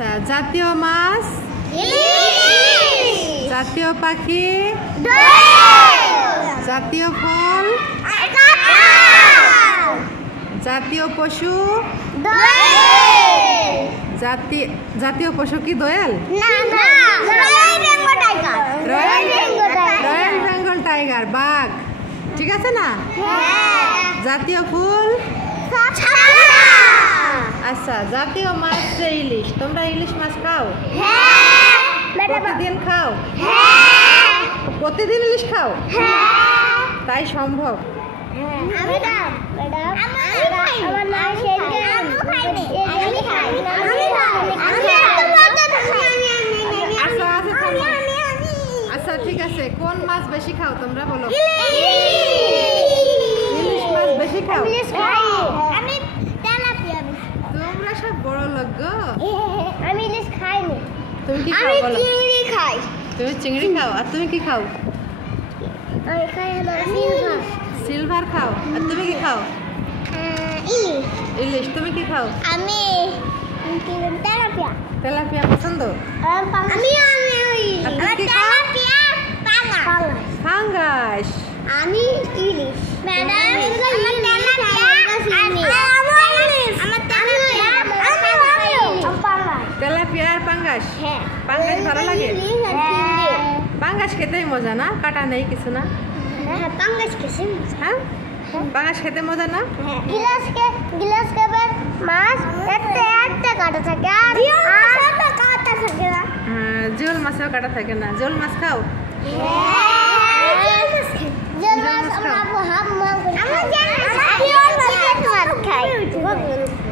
আচ্ছা, জাতীয় মাছ, জাতীয় পাখি, জাতীয় ফল, জাতীয় পশু, জাতীয় পশু কি দোয়েল? রয়্যাল বেঙ্গল টাইগার, বাঘ, ঠিক আছে না? জাতীয় ফুল, আচ্ছা, জাতীয় মাছ যে ইলিশ, তোমরা ইলিশ মাছ খাও? প্রতিদিন খাও? প্রতিদিন ইলিশ খাও? তাই সম্ভব? আচ্ছা, ঠিক আছে, কোন মাছ বেশি খাও তোমরা বলো? ইলিশ মাছ বেশি খাও? তোমরা সব বড় লোক গো। আমি ইলিশ খাইনি। তুমি কি খাও বলো? চিংড়ি খাই। তুমি চিংড়ি খাও, আর তুমি কি খাও? আমি খাই হলো সিলভার। সিলভার খাও, আর তুমি কি খাও? ইলিশ। ইলিশ। তুমি কি খাও? আমি তেলাপিয়া। তেলাপিয়া পছন্দ? আমি তেলাপিয়া, ফাঙ্গাস। আমি ইলিশ। ম্যাডাম তেলাপিয়া আর পাঙ্গাস? পাঙ্গাস ভালো লাগে? পাঙ্গাস খেতেই মজা না? কাটা নেই কিছু না? পাঙ্গাস খেতে। হ্যাঁ, পাঙ্গাস খেতে মজা না? গিলাস খাবার মাছ একটা কাটা থাকে আর কাটা থাকে না। হ্যাঁ, জিওল মাছেও কাটা থাকে না। জিওল মাছ খাও?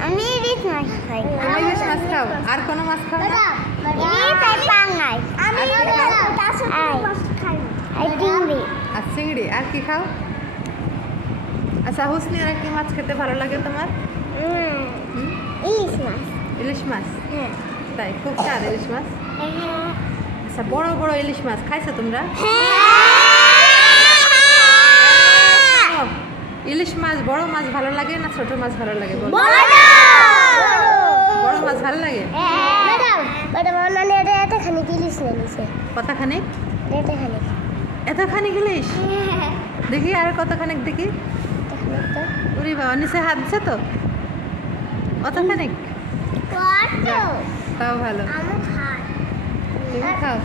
আমি ইলিশ মাছ খাই। তুমি ইলিশ মাছ খাও? আর কোনো মাছ খাও না? আর চিংড়ি। আর কি খাও? আচ্ছা, হুসনি, আর কি মাছ খেতে ভালো লাগে তোমার? ইলিশ মাছ। ইলিশ মাছ? তাই, খুব স্বাদ ইলিশ মাছ। আচ্ছা, বড় বড় ইলিশ মাছ খাইছো তোমরা? ইলিশ মাছ বড় মাছ ভালো লাগে না ছোট মাছ ভালো লাগে? বড় মাছ ভালো লাগে। কতখানি? এতখানি ইলিশ? দেখি আর কতখানি দেখি। উরি বাবা, নিচে হাত দিছে তো? কতখানি? তাও ভালো। তুমি খাও?